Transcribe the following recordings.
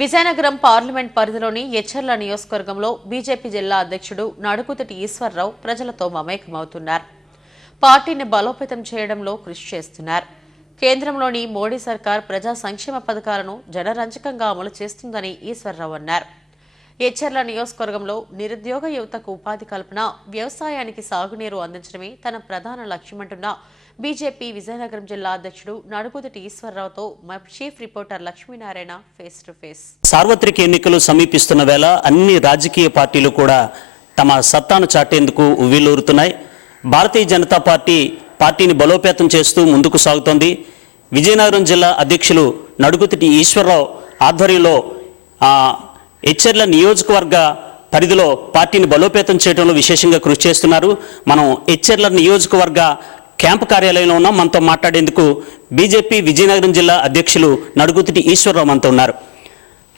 Vizianagaram parliament పరిధిలోని ఎచ్చర్ల నియోజకవర్గంలో BJP జిల్లా అధ్యక్షుడు నడుకుతటి ఈశ్వర్రావు ప్రజలతో మమేకమవుతున్నారు. పార్టీని బలోపేతం చేయడంలో కృషి చేస్తున్నారు. కేంద్రంలోని మోడీ సర్కార్ ప్రజా సంక్షేమ పథకాలను జనరంజకంగా అమలు చేస్తుందని ఈశ్వర్రావు అన్నారు. ఎచ్చర్ల నియోజకవర్గంలో నిరుద్యోగ యువతకు ఉపాధి కల్పన వ్యవసాయానికి సాగునీరు అందించడమే తన ప్రధాన లక్ష్యమంటున్న బీజేపీ విజయనగరం జిల్లా అధ్యక్షుడు నడుపుదటి ఈశ్వరరావుతో మా chief reporter Lakshminarayana face to face. సార్వత్రిక ఎన్నికలు సమీపిస్తున్న వేళ అన్ని రాజకీయ పార్టీలు కూడా తమ సత్తాను చాటేందుకు ఉవ్విలూరుతున్నాయి భారతీయ జనతా పార్టీ పార్టీని బలోపేతం చేస్తూ ముందుకు సాగుతోంది. విజయనగరం జిల్లా అధ్యక్షులు నడుగుతిటి ఈశ్వరరావు ఆధ్వర్యంలో హెచ్చర్ల నియోజకవర్గ పరిధిలో పార్టీని బలోపేతం చేయడంలో విశేషంగా కృషి చేస్తున్నారు. మనం హెచ్చర్ల నియోజకవర్గ క్యాంపు కార్యాలయంలో ఉన్నాం. మనతో మాట్లాడేందుకు బీజేపీ విజయనగరం జిల్లా అధ్యక్షులు నడుగుతిటి ఈశ్వరరావు మనతో ఉన్నారు.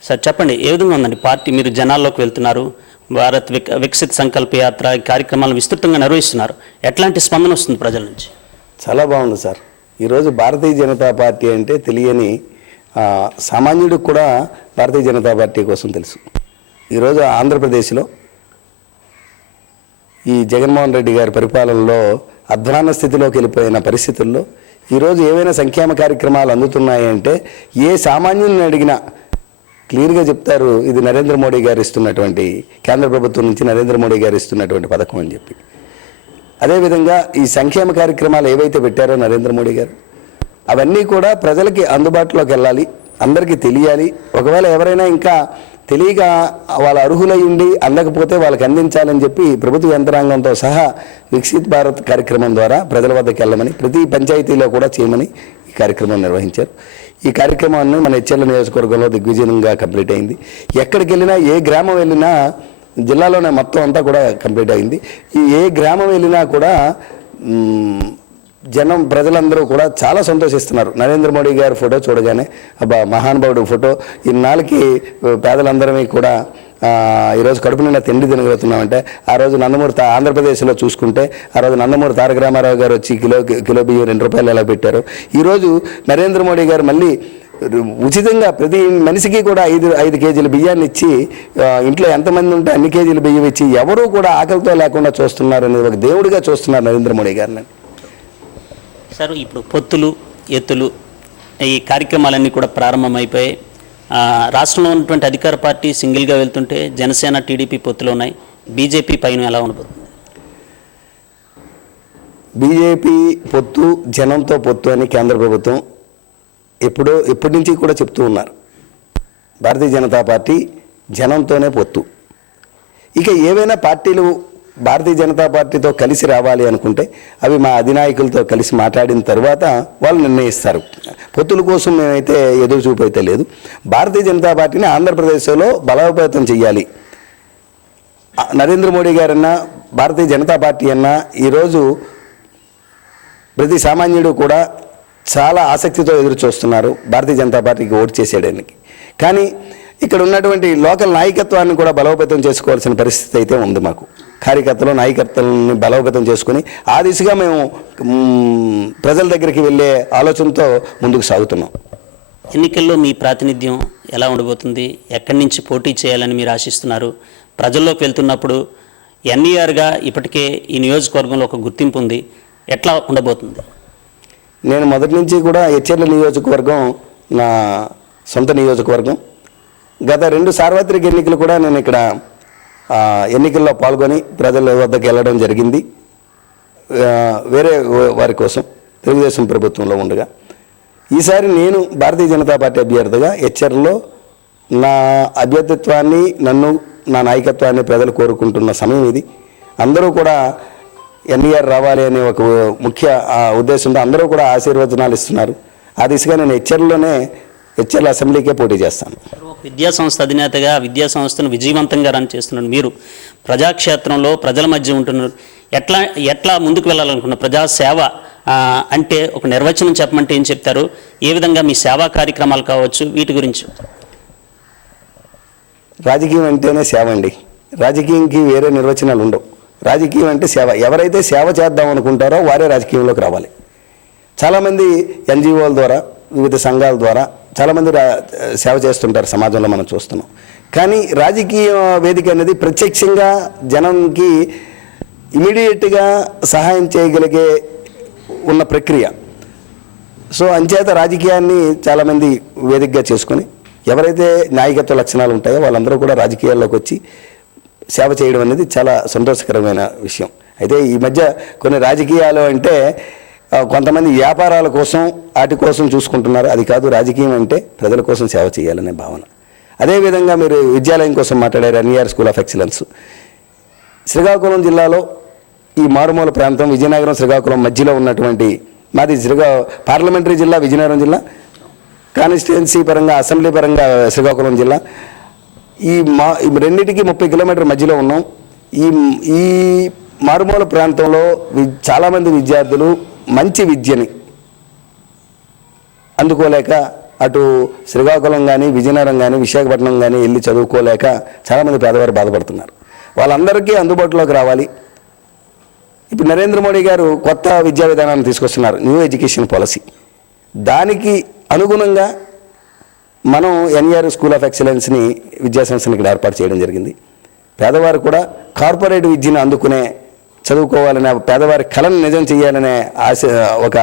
సార్ చెప్పండి ఏ విధంగా ఉందండి? పార్టీ మీరు జనాల్లోకి వెళ్తున్నారు. భారత్ విక వికసిత్ సంకల్ప యాత్ర ఈ కార్యక్రమాలను విస్తృతంగా నిర్వహిస్తున్నారు. ఎట్లాంటి స్పందన వస్తుంది ప్రజల నుంచి? చాలా బాగుంది సార్. ఈరోజు భారతీయ జనతా పార్టీ అంటే తెలియని సామాన్యుడికి కూడా భారతీయ జనతా పార్టీ కోసం తెలుసు. ఈరోజు ఆంధ్రప్రదేశ్లో ఈ జగన్మోహన్ రెడ్డి గారి పరిపాలనలో అధ్వాన స్థితిలోకి వెళ్ళిపోయిన పరిస్థితుల్లో ఈరోజు ఏవైనా సంక్షేమ కార్యక్రమాలు అందుతున్నాయి అంటే ఏ సామాన్యుల్ని అడిగినా క్లియర్గా చెప్తారు ఇది నరేంద్ర మోడీ గారు ఇస్తున్నటువంటి కేంద్ర ప్రభుత్వం నుంచి నరేంద్ర మోడీ గారు ఇస్తున్నటువంటి పథకం అని చెప్పి. అదేవిధంగా ఈ సంక్షేమ కార్యక్రమాలు ఏవైతే పెట్టారో నరేంద్ర మోడీ గారు అవన్నీ కూడా ప్రజలకి అందుబాటులోకి వెళ్ళాలి అందరికీ తెలియాలి. ఒకవేళ ఎవరైనా ఇంకా తెలియక వాళ్ళ అర్హులై ఉండి అందకపోతే వాళ్ళకి అందించాలని చెప్పి ప్రభుత్వ యంత్రాంగంతో సహా వికసిత్ భారత్ కార్యక్రమం ద్వారా ప్రజల వద్దకు వెళ్ళమని ప్రతి పంచాయతీలో కూడా చేయమని ఈ కార్యక్రమం నిర్వహించారు. ఈ కార్యక్రమాన్ని మన హెచ్ఎల్ నియోజకవర్గంలో దిగ్విజయంగా కంప్లీట్ అయింది. ఎక్కడికి వెళ్ళినా ఏ గ్రామం వెళ్ళినా జిల్లాలోనే మొత్తం అంతా కూడా కంప్లీట్ అయింది. ఈ ఏ గ్రామం వెళ్ళినా కూడా జనం ప్రజలందరూ కూడా చాలా సంతోషిస్తున్నారు. నరేంద్ర మోడీ గారి ఫోటో చూడగానే అబ్బా మహానుభావుడు ఫోటో. ఇన్నాళ్ళకి పేదలందరమీ కూడా ఈరోజు కడుపు నిండా తిండి తినగలుగుతున్నామంటే ఆ రోజు నందమూరి ఆంధ్రప్రదేశ్లో చూసుకుంటే ఆ రోజు నందమూరి తారక రామారావు గారు వచ్చి కిలో కిలో బియ్యం రెండు రూపాయలు ఎలా పెట్టారు? ఈరోజు నరేంద్ర మోడీ గారు మళ్ళీ ఉచితంగా ప్రతి మనిషికి కూడా ఐదు ఐదు కేజీల బియ్యాన్ని ఇచ్చి ఇంట్లో ఎంతమంది ఉంటే అన్ని కేజీల బియ్యం ఇచ్చి ఎవరూ కూడా ఆకలితో లేకుండా చూస్తున్నారు అనేది ఒక దేవుడిగా చూస్తున్నారు నరేంద్ర మోడీ గారిని. సార్ ఇప్పుడు పొత్తులు ఎత్తులు ఈ కార్యక్రమాలన్నీ కూడా ప్రారంభమైపోయాయి. రాష్ట్రంలో ఉన్నటువంటి అధికార పార్టీ సింగిల్గా వెళ్తుంటే జనసేన టీడీపీ పొత్తులు ఉన్నాయి. బీజేపీ పైన ఎలా ఉండబోతుంది? బీజేపీ పొత్తు జనంతో పొత్తు అని కేంద్ర ప్రభుత్వం ఎప్పుడో ఎప్పటి నుంచి కూడా చెప్తూ ఉన్నారు. భారతీయ జనతా పార్టీ జనంతోనే పొత్తు. ఇక ఏవైనా పార్టీలు భారతీయ జనతా పార్టీతో కలిసి రావాలి అనుకుంటే అవి మా అధినాయకులతో కలిసి మాట్లాడిన తర్వాత వాళ్ళు నిర్ణయిస్తారు. పొత్తుల కోసం మేమైతే ఎదురు చూపు అయితే లేదు. భారతీయ జనతా పార్టీని ఆంధ్రప్రదేశ్లో బలోపేతం చేయాలి నరేంద్ర మోడీ గారన్నా భారతీయ జనతా పార్టీ అన్నా ఈరోజు ప్రతి సామాన్యుడు కూడా చాలా ఆసక్తితో ఎదురు చూస్తున్నారు భారతీయ జనతా పార్టీకి ఓటు చేసేయడానికి. కానీ ఇక్కడ ఉన్నటువంటి లోకల్ నాయకత్వాన్ని కూడా బలోపేతం చేసుకోవాల్సిన పరిస్థితి అయితే ఉంది మాకు. కార్యకర్తలు నాయకత్వాలను బలోపేతం చేసుకుని ఆ దిశగా మేము ప్రజల దగ్గరికి వెళ్ళే ఆలోచనతో ముందుకు సాగుతున్నాం. ఎన్నికల్లో మీ ప్రాతినిధ్యం ఎలా ఉండబోతుంది? ఎక్కడి నుంచి పోటీ చేయాలని మీరు ఆశిస్తున్నారు? ప్రజల్లోకి వెళ్తున్నప్పుడు ఎన్ఈఆర్గా ఇప్పటికే ఈ నియోజకవర్గంలో ఒక గుర్తింపు ఉంది. ఎట్లా ఉండబోతుంది? నేను మొదటి నుంచి కూడా హెచ్ఎర్ల నియోజకవర్గం నా సొంత నియోజకవర్గం. గత రెండు సార్వత్రిక ఎన్నికలు కూడా నేను ఇక్కడ ఎన్నికల్లో పాల్గొని ప్రజల వద్దకు వెళ్ళడం జరిగింది. వేరే వారి కోసం తెలుగుదేశం ప్రభుత్వంలో ఉండగా. ఈసారి నేను భారతీయ జనతా పార్టీ అభ్యర్థిగా హెచ్ఆర్లో నా అభ్యర్థిత్వాన్ని నన్ను నా నాయకత్వాన్ని ప్రజలు కోరుకుంటున్న సమయం ఇది. అందరూ కూడా ఎన్ఈఆర్ రావాలి అనే ఒక ముఖ్య ఉద్దేశంతో అందరూ కూడా ఆశీర్వచనాలు ఇస్తున్నారు. ఆ దిశగా నేను హెచ్ఆర్లోనే హెచ్ఆర్ల అసెంబ్లీకే పోటీ చేస్తాను. విద్యా సంస్థ అధినేతగా విద్యా సంస్థను విజయవంతంగా రన్ చేస్తున్నారు. మీరు ప్రజాక్షేత్రంలో ప్రజల మధ్య ఉంటున్నారు. ఎట్లా ఎట్లా ముందుకు వెళ్ళాలనుకున్న ప్రజాసేవ అంటే ఒక నిర్వచనం చెప్పమంటే ఏం చెప్తారు? ఏ విధంగా మీ సేవా కార్యక్రమాలు కావచ్చు? వీటి గురించి. రాజకీయం అంటేనే సేవ అండి. రాజకీయంకి వేరే నిర్వచనాలు ఉండవు. రాజకీయం అంటే సేవ. ఎవరైతే సేవ చేద్దాం అనుకుంటారో వారే రాజకీయంలోకి రావాలి. చాలామంది ఎన్జిఓల ద్వారా వివిధ సంఘాల ద్వారా చాలామంది రా- సేవ చేస్తుంటారు సమాజంలో మనం చూస్తున్నాం. కానీ రాజకీయ వేదిక అనేది ప్రత్యక్షంగా జనంకి ఇమీడియట్గా సహాయం చేయగలిగే ఉన్న ప్రక్రియ. సో అంచేత రాజకీయాన్ని చాలామంది వేదికగా చేసుకొని ఎవరైతే నాయకత్వ లక్షణాలు ఉంటాయో వాళ్ళందరూ కూడా రాజకీయాల్లోకి వచ్చి సేవ చేయడం అనేది చాలా సంతోషకరమైన విషయం. అయితే ఈ మధ్య కొన్ని రాజకీయాలు అంటే కొంతమంది వ్యాపారాల కోసం వాటి కోసం చూసుకుంటున్నారు. అది కాదు రాజకీయం అంటే ప్రజల కోసం సేవ చేయాలనే భావన. అదేవిధంగా మీరు విద్యాలయం కోసం మాట్లాడారు NER school of excellence. Srikakulam జిల్లాలో ఈ మారుమూల ప్రాంతం విజయనగరం శ్రీకాకుళం మధ్యలో ఉన్నటువంటి మాది శ్రీకా పార్లమెంటరీ జిల్లా విజయనగరం జిల్లా కాన్స్టిట్యున్సీ పరంగా అసెంబ్లీ పరంగా శ్రీకాకుళం జిల్లా. ఈ మా ఈ రెండింటికి ముప్పై కిలోమీటర్ మధ్యలో ఉన్నాం. ఈ ఈ మారుమూల ప్రాంతంలో వి- చాలామంది విద్యార్థులు మంచి విద్యని. అందుకోలేక అటు శ్రీకాకుళం కానీ విజయనగరం కానీ విశాఖపట్నం కానీ వెళ్ళి చదువుకోలేక చాలామంది పేదవారు బాధపడుతున్నారు. వాళ్ళందరికీ అందుబాటులోకి రావాలి. ఇప్పుడు నరేంద్ర మోడీ గారు కొత్త విద్యా విధానాన్ని తీసుకొస్తున్నారు న్యూ ఎడ్యుకేషన్ పాలసీ. దానికి అనుగుణంగా మనం ఎన్ఈఆర్ స్కూల్ ఆఫ్ ఎక్సలెన్స్ని విద్యాసంస్థను ఇక్కడ ఏర్పాటు చేయడం జరిగింది. పేదవారు కూడా కార్పొరేట్ విద్యను అందుకునే చదువుకోవాలనే పేదవారి కళను నిజం చేయాలనే ఆశ ఒక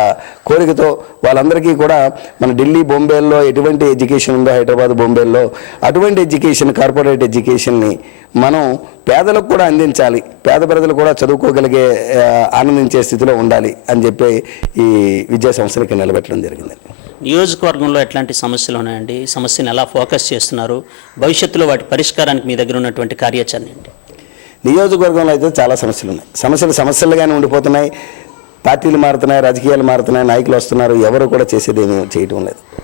కోరికతో వాళ్ళందరికీ కూడా మన ఢిల్లీ బొంబేల్లో ఎటువంటి ఎడ్యుకేషన్ ఉందో హైదరాబాద్ బొంబేల్లో అటువంటి ఎడ్యుకేషన్ కార్పొరేట్ ఎడ్యుకేషన్ని మనం పేదలకు కూడా అందించాలి. పేద ప్రజలు కూడా చదువుకోగలిగే ఆనందించే స్థితిలో ఉండాలి అని చెప్పి ఈ విద్యా సంస్థలకి నిలబెట్టడం జరిగిందండి నియోజకవర్గంలో ఎట్లాంటి సమస్యలు ఉన్నాయండి? సమస్యను ఎలా ఫోకస్ చేస్తున్నారు? భవిష్యత్తులో వాటి పరిష్కారానికి మీ దగ్గర ఉన్నటువంటి కార్యాచరణ ఏంటి? నియోజకవర్గంలో అయితే చాలా సమస్యలు ఉన్నాయి. సమస్యలు సమస్యలుగానే ఉండిపోతున్నాయి. పార్టీలు మారుతున్నాయి రాజకీయాలు మారుతున్నాయి నాయకులు వస్తున్నారు. ఎవరు కూడా చేసేది ఏమీ చేయటం లేదు.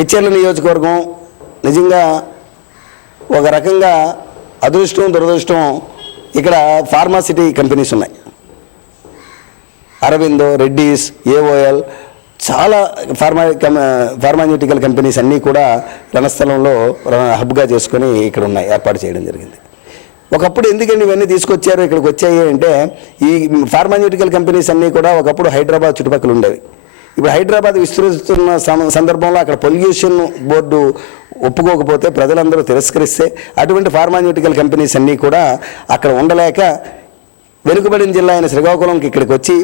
ఇచ్చేళ్ళ నియోజకవర్గం నిజంగా ఒక రకంగా అదృష్టం దురదృష్టం ఇక్కడ ఫార్మాసిటీ కంపెనీస్ ఉన్నాయి. అరవిందో రెడ్డీస్ ఏఓఎల్ చాలా ఫార్మా కం- ఫార్మాన్యూటికల్ కంపెనీస్ అన్నీ కూడా రణస్థలంలో హబ్గా చేసుకొని ఇక్కడ ఉన్నాయి ఏర్పాటు చేయడం జరిగింది. ఒకప్పుడు ఎందుకండి ఇవన్నీ తీసుకొచ్చారు ఇక్కడికి వచ్చాయి అంటే ఈ ఫార్మాన్యూటికల్ కంపెనీస్ అన్నీ కూడా ఒకప్పుడు హైదరాబాద్ చుట్టుపక్కల ఉండేవి. ఇప్పుడు హైదరాబాద్ విస్తరిస్తున్న సందర్భంలో అక్కడ పొల్యూషన్ బోర్డు ఒప్పుకోకపోతే ప్రజలందరూ తిరస్కరిస్తే అటువంటి ఫార్మాన్యూటికల్ కంపెనీస్ అన్నీ కూడా అక్కడ ఉండలేక వెనుకబడిన జిల్లా అయిన శ్రీకాకుళంకి ఇక్కడికి వచ్చి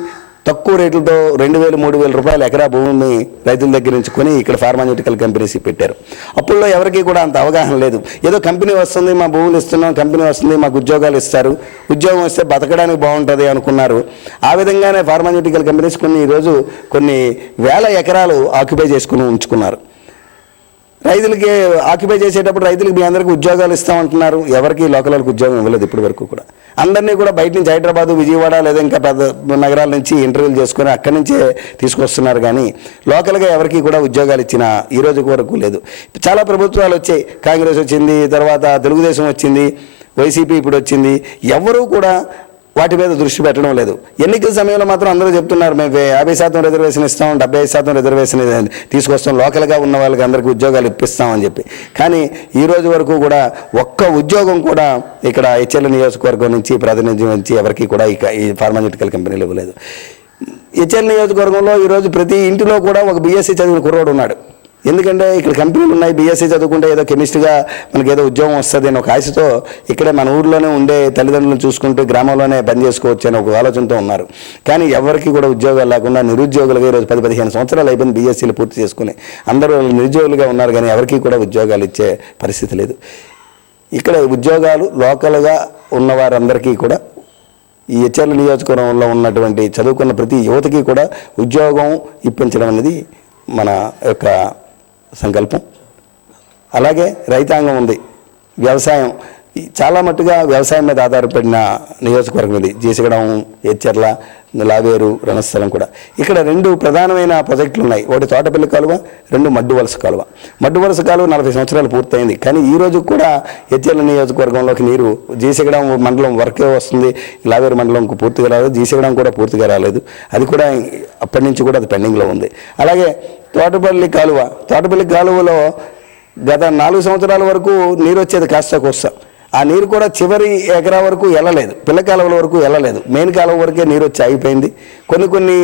తక్కువ రేట్లతో రెండు వేలు మూడు వేల రూపాయలు ఎకరా భూమిని రైతుల దగ్గర నుంచి కొని ఇక్కడ ఫార్మాన్యూటికల్ కంపెనీస్ పెట్టారు. అప్పుల్లో ఎవరికీ కూడా అంత అవగాహన లేదు. ఏదో కంపెనీ వస్తుంది మా భూములు ఇస్తున్నాం కంపెనీ వస్తుంది మాకు ఉద్యోగాలు ఇస్తారు. ఉద్యోగం వస్తే బతకడానికి బాగుంటుంది అనుకున్నారు. ఆ విధంగానే ఫార్మాన్యూటికల్ కంపెనీస్ కొన్ని ఈరోజు కొన్ని వేల ఎకరాలు ఆక్యుపై చేసుకుని ఉంచుకున్నారు. రైతులకి ఆక్యుపై చేసేటప్పుడు రైతులకు మీ అందరికీ ఉద్యోగాలు ఇస్తామంటున్నారు. ఎవరికి లోకల్ వాళ్ళకి ఉద్యోగం ఇవ్వలేదు ఇప్పటి వరకు కూడా. అందరినీ కూడా బయట నుంచి హైదరాబాద్ విజయవాడ లేదా ఇంకా పెద్ద నగరాల నుంచి ఇంటర్వ్యూలు చేసుకొని అక్కడి నుంచే తీసుకొస్తున్నారు కానీ లోకల్గా ఎవరికి కూడా ఉద్యోగాలు ఇచ్చిన ఈ రోజు వరకు లేదు. చాలా ప్రభుత్వాలు వచ్చాయి. కాంగ్రెస్ వచ్చింది తర్వాత తెలుగుదేశం వచ్చింది వైసీపీ ఇప్పుడు వచ్చింది. ఎవరూ కూడా వాటి మీద దృష్టి పెట్టడం లేదు. ఎన్నికల సమయంలో మాత్రం అందరూ చెప్తున్నారు మేము యాభై శాతం రిజర్వేషన్ ఇస్తాం డెబ్బై ఐదు శాతం రిజర్వేషన్ తీసుకొస్తాం లోకల్గా ఉన్న వాళ్ళకి అందరికీ ఉద్యోగాలు ఇప్పిస్తామని చెప్పి. కానీ ఈ రోజు వరకు కూడా ఒక్క ఉద్యోగం కూడా ఇక్కడ హెచ్ఎల్ నియోజకవర్గం నుంచి ప్రాతినిధ్యం నుంచి ఎవరికి కూడా ఈ ఈ ఫార్మాన్యూటికల్ కంపెనీలు ఇవ్వలేదు. హెచ్ఎల్ నియోజకవర్గంలో ఈరోజు ప్రతి ఇంటిలో కూడా ఒక బీఎస్సీ చదివిన కుర్రోడు ఉన్నాడు. ఎందుకంటే ఇక్కడ కంపెనీలు ఉన్నాయి బీఎస్సీ చదువుకుంటే ఏదో కెమిస్ట్గా మనకి ఏదో ఉద్యోగం వస్తుంది అని ఒక ఆశతో ఇక్కడే మన ఊర్లోనే ఉండే తల్లిదండ్రులను చూసుకుంటూ గ్రామంలోనే పని చేసుకోవచ్చు అని ఒక ఆలోచనతో ఉన్నారు. కానీ ఎవరికి కూడా ఉద్యోగాలు లేకుండా నిరుద్యోగులుగా ఈరోజు పది పదిహేను సంవత్సరాలు అయిపోయింది బీఎస్సీలు పూర్తి చేసుకుని. అందరూ నిరుద్యోగులుగా ఉన్నారు కానీ ఎవరికి కూడా ఉద్యోగాలు ఇచ్చే పరిస్థితి లేదు. ఇక్కడ ఉద్యోగాలు లోకల్గా ఉన్న వారందరికీ కూడా ఈ హెచ్ఆర్ల నియోజకవర్గంలో ఉన్నటువంటి చదువుకున్న ప్రతి యువతకి కూడా ఉద్యోగం ఇప్పించడం అనేది మన యొక్క సంకల్పం. అలాగే రైతాంగం ఉంది. వ్యవసాయం. చాలా మట్టుగా వ్యవసాయం మీద ఆధారపడిన నియోజకవర్గం ఇది. జీసగడం ఎచ్చర్ల లావేరు రణస్థలం కూడా. ఇక్కడ రెండు ప్రధానమైన ప్రాజెక్టులు ఉన్నాయి. ఒకటి తోటపల్లి కాలువ రెండు మడ్డు వలస కాలువ. మడ్డు వలస కాలువ నలభై సంవత్సరాలు పూర్తయింది. కానీ ఈ రోజు కూడా హెచ్చర్ల నియోజకవర్గంలోకి నీరు జీసగడం మండలం వరకే వస్తుంది. లావేరు మండలంకు పూర్తిగా రాలేదు. జీసగడం కూడా పూర్తిగా రాలేదు. అది కూడా అప్పటి నుంచి కూడా అది పెండింగ్లో ఉంది. అలాగే తోటపల్లి కాలువ. తోటపల్లి కాలువలో గత నాలుగు సంవత్సరాల వరకు నీరు వచ్చేది కాస్త కోస్తా. ఆ నీరు కూడా చివరి ఎకరా వరకు వెళ్ళలేదు పిల్ల కాలువల వరకు వెళ్ళలేదు మెయిన్ కాలువ వరకే నీరు వచ్చి అయిపోయింది కొన్ని కొన్ని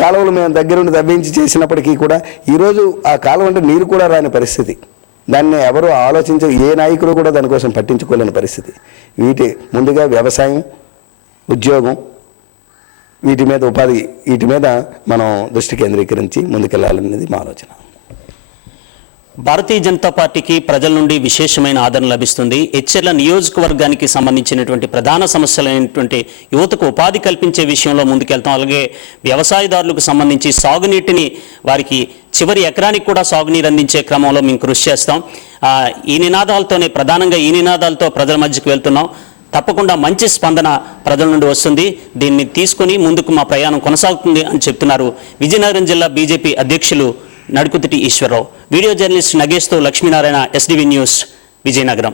కాలువలు మేము దగ్గరుండి తవ్వించి చేసినప్పటికీ కూడా ఈరోజు ఆ కాలువ అంటే నీరు కూడా రాని పరిస్థితి. దాన్ని ఎవరు ఆలోచించ ఏ నాయకుడు కూడా దానికోసం పట్టించుకోలేని పరిస్థితి. వీటి ముందుగా వ్యవసాయం ఉద్యోగం వీటి మీద ఉపాధి వీటి మీద మనం దృష్టి కేంద్రీకరించి ముందుకెళ్ళాలనేది మా ఆలోచన. భారతీయ జనతా పార్టీకి ప్రజల నుండి విశేషమైన ఆదరణ లభిస్తుంది. హెచ్ఎర్ల నియోజకవర్గానికి సంబంధించినటువంటి ప్రధాన సమస్యలైనటువంటి యువతకు ఉపాధి కల్పించే విషయంలో ముందుకెళ్తాం. అలాగే వ్యవసాయదారులకు సంబంధించి సాగునీటిని వారికి చివరి ఎకరానికి కూడా సాగునీరు అందించే క్రమంలో మేము కృషి చేస్తాం. ఈ నినాదాలతోనే ప్రధానంగా ఈ నినాదాలతో ప్రజల మధ్యకు వెళ్తున్నాం. తప్పకుండా మంచి స్పందన ప్రజల నుండి వస్తుంది. దీన్ని తీసుకుని ముందుకు మా ప్రయాణం కొనసాగుతుంది అని చెప్తున్నారు విజయనగరం జిల్లా బీజేపీ అధ్యక్షులు నడుకుతిటి ఈశ్వరరావు. వీడియో జర్నలిస్ట్ నగేష్తో లక్ష్మీనారాయణ ఎస్డివి న్యూస్ విజయనగరం.